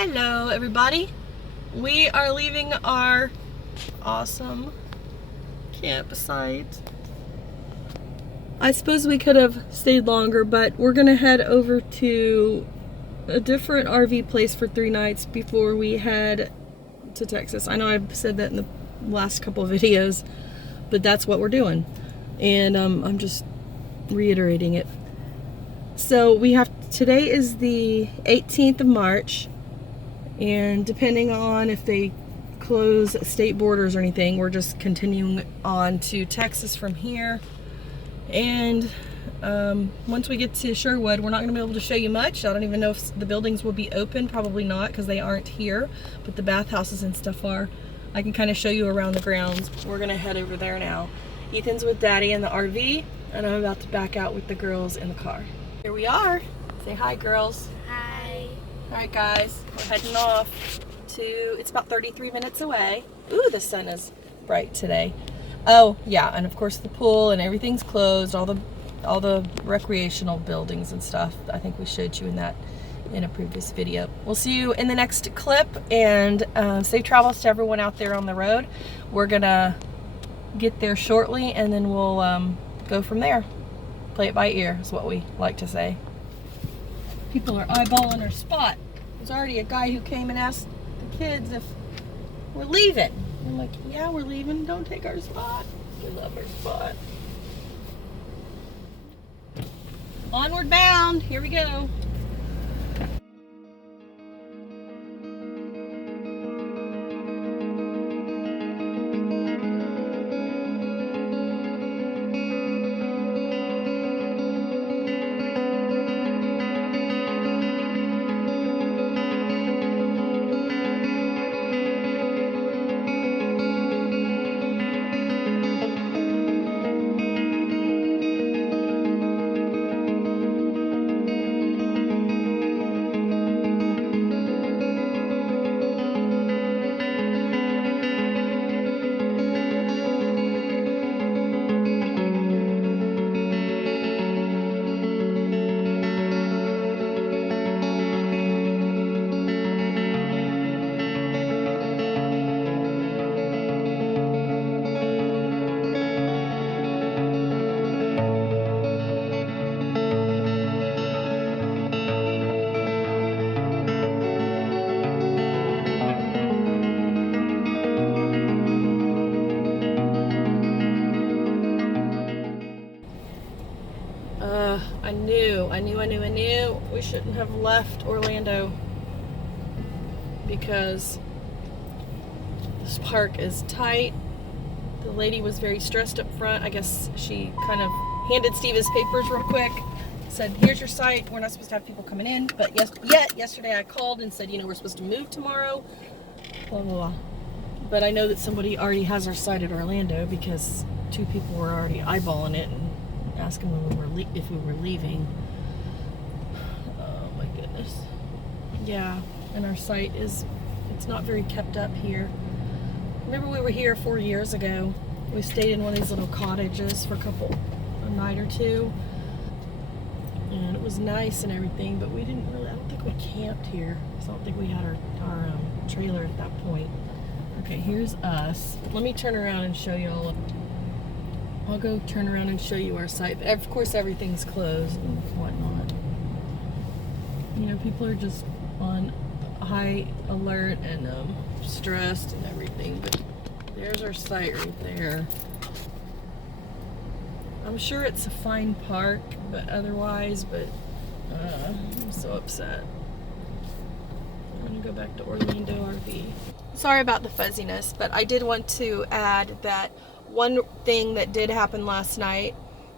Hello everybody. We are leaving our awesome campsite. I suppose we could have stayed longer, but we're gonna head over to a different RV place for 3 nights before we head to Texas. I know I've said that in the last couple of videos, but that's what we're doing. And I'm just reiterating it. So today is the 18th of March. And depending on if they close state borders or anything, we're just continuing on to Texas from here. And once we get to Sherwood, we're not going to be able to show you much. I don't even know if the buildings will be open. Probably not, because they aren't here. But the bathhouses and stuff are. I can kind of show you around the grounds. We're going to head over there now. Ethan's with Daddy in the RV, and I'm about to back out with the girls in the car. Here we are. Say hi, girls. Hi. Alright guys, we're heading off to, it's about 33 minutes away. Ooh, the sun is bright today. Oh yeah, and of course the pool and everything's closed, all the recreational buildings and stuff. I think we showed you in a previous video. We'll see you in the next clip, and safe travels to everyone out there on the road. We're gonna get there shortly, and then we'll go from there. Play it by ear is what we like to say. People are eyeballing our spot. There's already a guy who came and asked the kids if we're leaving. I'm like, yeah, we're leaving. Don't take our spot. We love our spot. Onward bound. Here we go. I knew we shouldn't have left Orlando, because this park is tight. The lady was very stressed up front. I guess she kind of handed Steve his papers real quick, said, here's your site. We're not supposed to have people coming in, but yesterday I called and said, we're supposed to move tomorrow, blah, blah, blah. But I know that somebody already has our site at Orlando, because 2 people were already eyeballing it and asking if we were leaving. Oh my goodness. Yeah, and our site it's not very kept up here. Remember we were here 4 years ago. We stayed in one of these little cottages for a night or two. And it was nice and everything, but I don't think we camped here. So I don't think we had our trailer at that point. Okay, here's us. Let me turn around and show you all. I'll go turn around and show you our site. Of course, everything's closed and whatnot. People are just on high alert and stressed and everything. But there's our site right there. I'm sure it's a fine park, but otherwise, I'm so upset. I'm gonna go back to Orlando RV. Sorry about the fuzziness, but I did want to add that one thing that did happen last night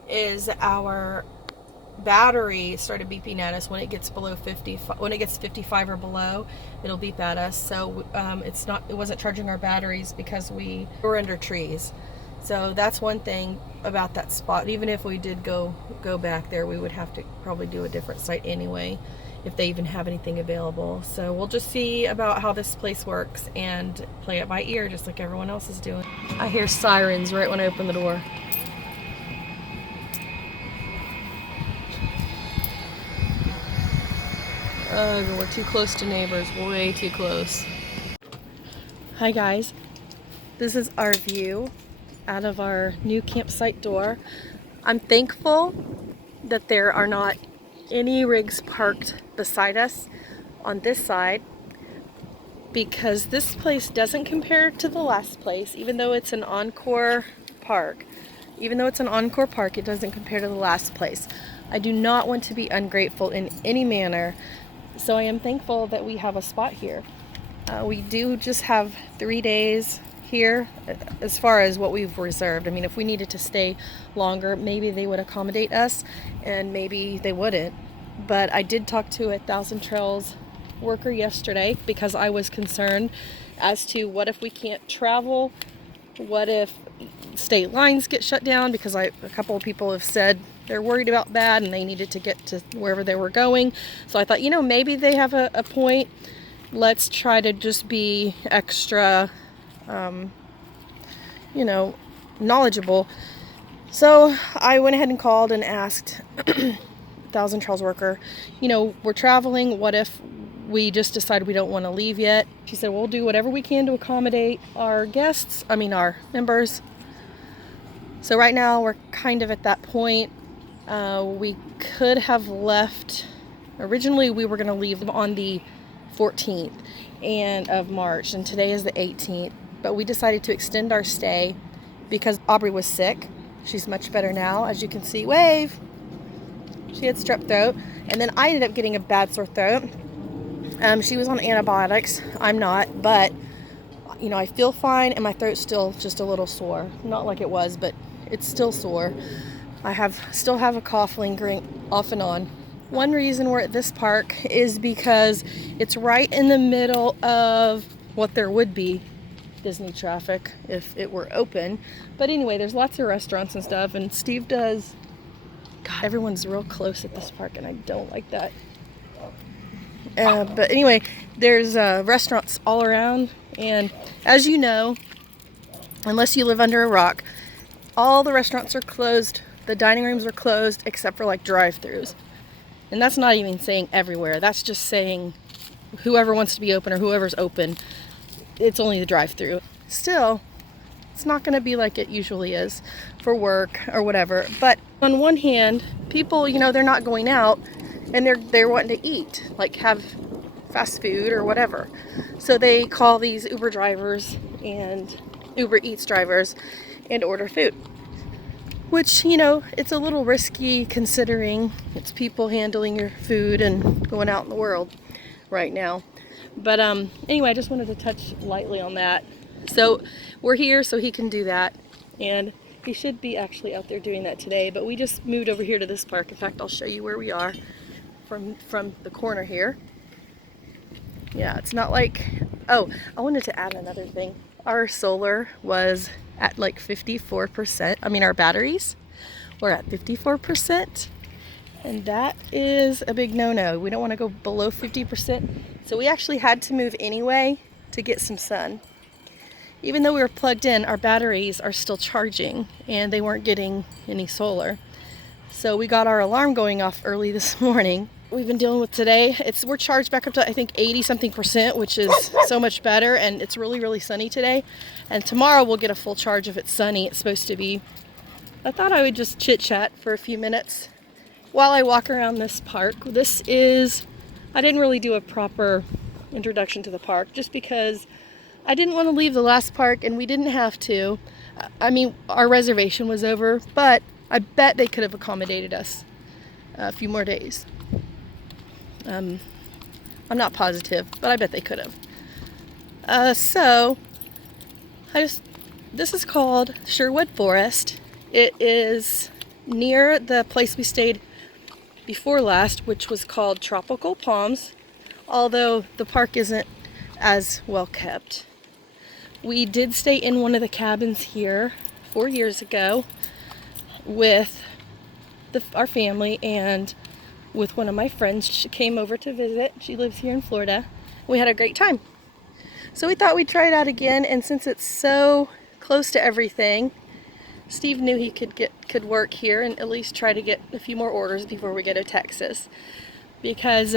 is our battery started beeping at us when it gets below 50. When it gets 55 or below, it'll beep at us. So it wasn't charging our batteries because we were under trees. So that's one thing about that spot. Even if we did go back there, we would have to probably do a different site anyway, if they even have anything available. So we'll just see about how this place works and play it by ear, just like everyone else is doing. I hear sirens right when I open the door. We're too close to neighbors, way too close. Hi guys, this is our view out of our new campsite door. I'm thankful that there are not any rigs parked beside us on this side, because this place doesn't compare to the last place. Even though it's an encore park, it doesn't compare to the last place. I do not want to be ungrateful in any manner, so I am thankful that we have a spot here. We do just have 3 days here as far as what we've reserved. I mean, if we needed to stay longer, maybe they would accommodate us, and maybe they wouldn't. But I did talk to a Thousand Trails worker yesterday because I was concerned as to what if we can't travel, what if state lines get shut down, because a couple of people have said they're worried about that and they needed to get to wherever they were going. So I thought, maybe they have a point. Let's try to just be extra, knowledgeable. So I went ahead and called and asked Thousand Trails worker, we're traveling, what if we just decide we don't want to leave yet? She said, we'll do whatever we can to accommodate our our members. So right now we're kind of at that point. We could have left, originally we were going to leave on the 14th of March, and today is the 18th, but we decided to extend our stay because Aubrey was sick. She's much better now, as you can see. Wave! She had strep throat, and then I ended up getting a bad sore throat. She was on antibiotics. I'm not, but I feel fine, and my throat's still just a little sore. Not like it was, but it's still sore. I still have a cough lingering off and on. One reason we're at this park is because it's right in the middle of what there would be Disney traffic if it were open. But anyway, there's lots of restaurants and stuff, and Steve does. God, everyone's real close at this park, and I don't like that. But anyway, there's restaurants all around, and as you know, unless you live under a rock, all the restaurants are closed. The dining rooms are closed except for like drive-thrus. And that's not even saying everywhere. That's just saying whoever wants to be open or whoever's open. It's only the drive-thru. Still, it's not going to be like it usually is for work or whatever. But on one hand, people, they're not going out and they're wanting to eat, like have fast food or whatever. So they call these Uber drivers and Uber Eats drivers and order food. Which, it's a little risky considering it's people handling your food and going out in the world right now. But anyway, I just wanted to touch lightly on that. So we're here so he can do that. And he should be actually out there doing that today. But we just moved over here to this park. In fact, I'll show you where we are from the corner here. Yeah, it's not like... Oh, I wanted to add another thing. Our solar was at like 54%. Our batteries were at 54%. And that is a big no-no. We don't want to go below 50%. So we actually had to move anyway to get some sun. Even though we were plugged in, our batteries are still charging and they weren't getting any solar. So we got our alarm going off early this morning. We've been dealing with today. We're charged back up to I think 80-something%, which is so much better, and it's really, really sunny today. And tomorrow we'll get a full charge if it's sunny. It's supposed to be. I thought I would just chit-chat for a few minutes while I walk around this park. I didn't really do a proper introduction to the park just because I didn't want to leave the last park, and we didn't have to. Our reservation was over, but I bet they could have accommodated us a few more days. I'm not positive, but I bet they could have. This is called Sherwood Forest. It is near the place we stayed before last, which was called Tropical Palms, although the park isn't as well kept. We did stay in one of the cabins here 4 years ago with our family and with one of my friends. She came over to visit. She lives here in Florida. We had a great time. So we thought we'd try it out again, and since it's so close to everything, Steve knew he could work here and at least try to get a few more orders before we go to Texas. Because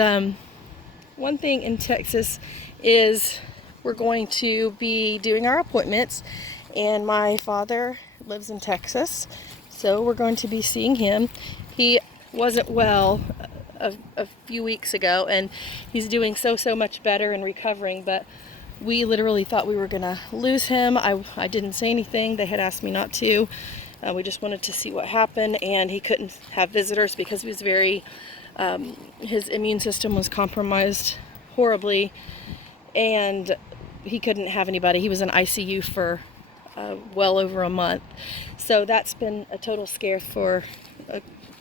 one thing in Texas is we're going to be doing our appointments, and my father lives in Texas, so we're going to be seeing him. He wasn't well a few weeks ago, and he's doing so much better and recovering, but we literally thought we were gonna lose him. I didn't say anything. They had asked me not to. We just wanted to see what happened, and he couldn't have visitors because he was his immune system was compromised horribly, and he couldn't have anybody. He was in ICU for well over a month. So that's been a total scare for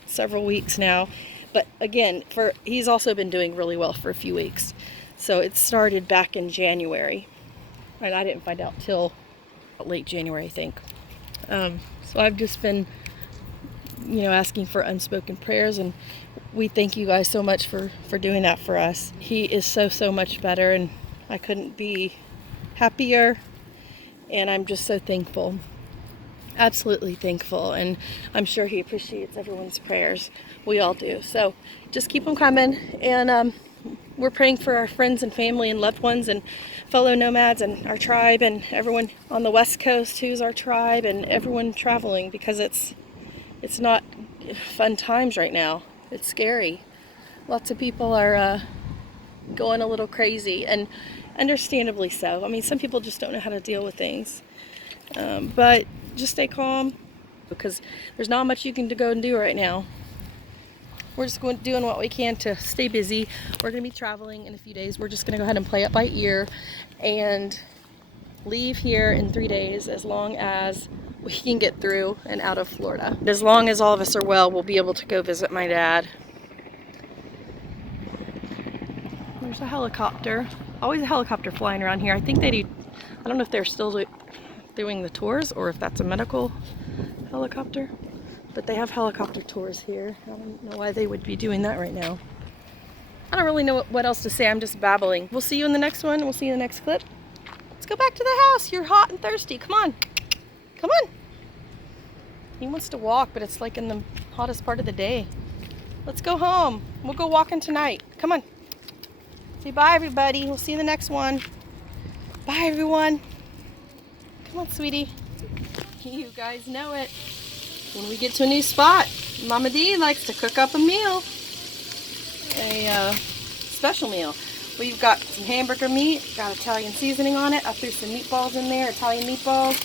several weeks now. But again, he's also been doing really well for a few weeks. So it started back in January, and I didn't find out till late January, I think. So I've just been, asking for unspoken prayers, and we thank you guys so much for doing that for us. He is so much better, and I couldn't be happier, and I'm just so thankful. Absolutely thankful, and I'm sure he appreciates everyone's prayers. We all do. So just keep them coming, and we're praying for our friends and family and loved ones and fellow nomads and our tribe and everyone on the West Coast who's our tribe, and everyone traveling, because it's not fun times right now. It's scary. Lots of people are going a little crazy, and understandably so. I mean, some people just don't know how to deal with things. But just stay calm, because there's not much you can go and do right now. We're just doing what we can to stay busy. We're going to be traveling in a few days. We're just going to go ahead and play it by ear and leave here in 3 days, as long as we can get through and out of Florida. As long as all of us are well, we'll be able to go visit my dad. There's a helicopter. Always a helicopter flying around here. I think they do. I don't know if they're still doing the tours or if that's a medical helicopter, but they have helicopter tours here. I don't know why they would be doing that right now. I don't really know what else to say. I'm just babbling. We'll see you in the next one. We'll see you in the next clip. Let's go back to the house. You're hot and thirsty. Come on. Come on. He wants to walk, but it's like in the hottest part of the day. Let's go home. We'll go walking tonight. Come on. Say bye, everybody. We'll see you in the next one. Bye, everyone. Come on, sweetie. You guys know it. When we get to a new spot, Mama D likes to cook up a meal. A special meal. We've got some hamburger meat, got Italian seasoning on it. I threw some meatballs in there, Italian meatballs.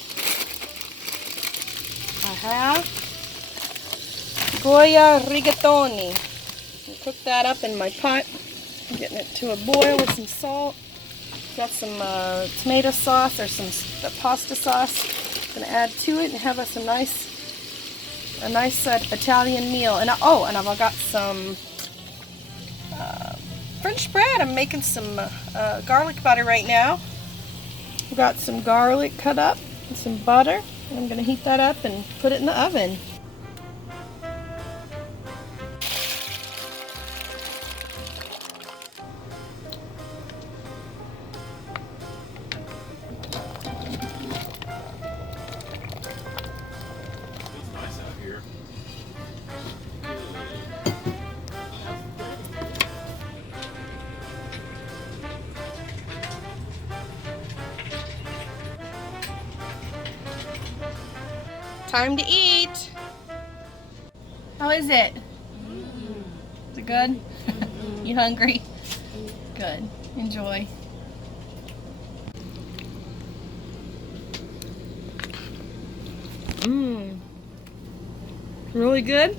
I have Goya rigatoni. I cooked that up in my pot. I'm getting it to a boil with some salt. Got some tomato sauce or some pasta sauce. I'm gonna add to it and have us a nice Italian meal. And I've got some French bread. I'm making some garlic butter right now. I've got some garlic cut up and some butter. And I'm gonna heat that up and put it in the oven. Time to eat. How is it? Is it good? You hungry? Good. Enjoy. Really good,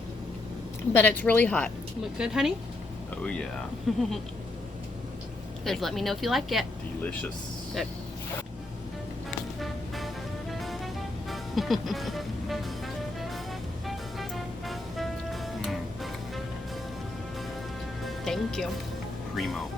but it's really hot. Look good, honey? Oh yeah. Guys, let me know if you like it. Delicious. Good. Thank you. Primo.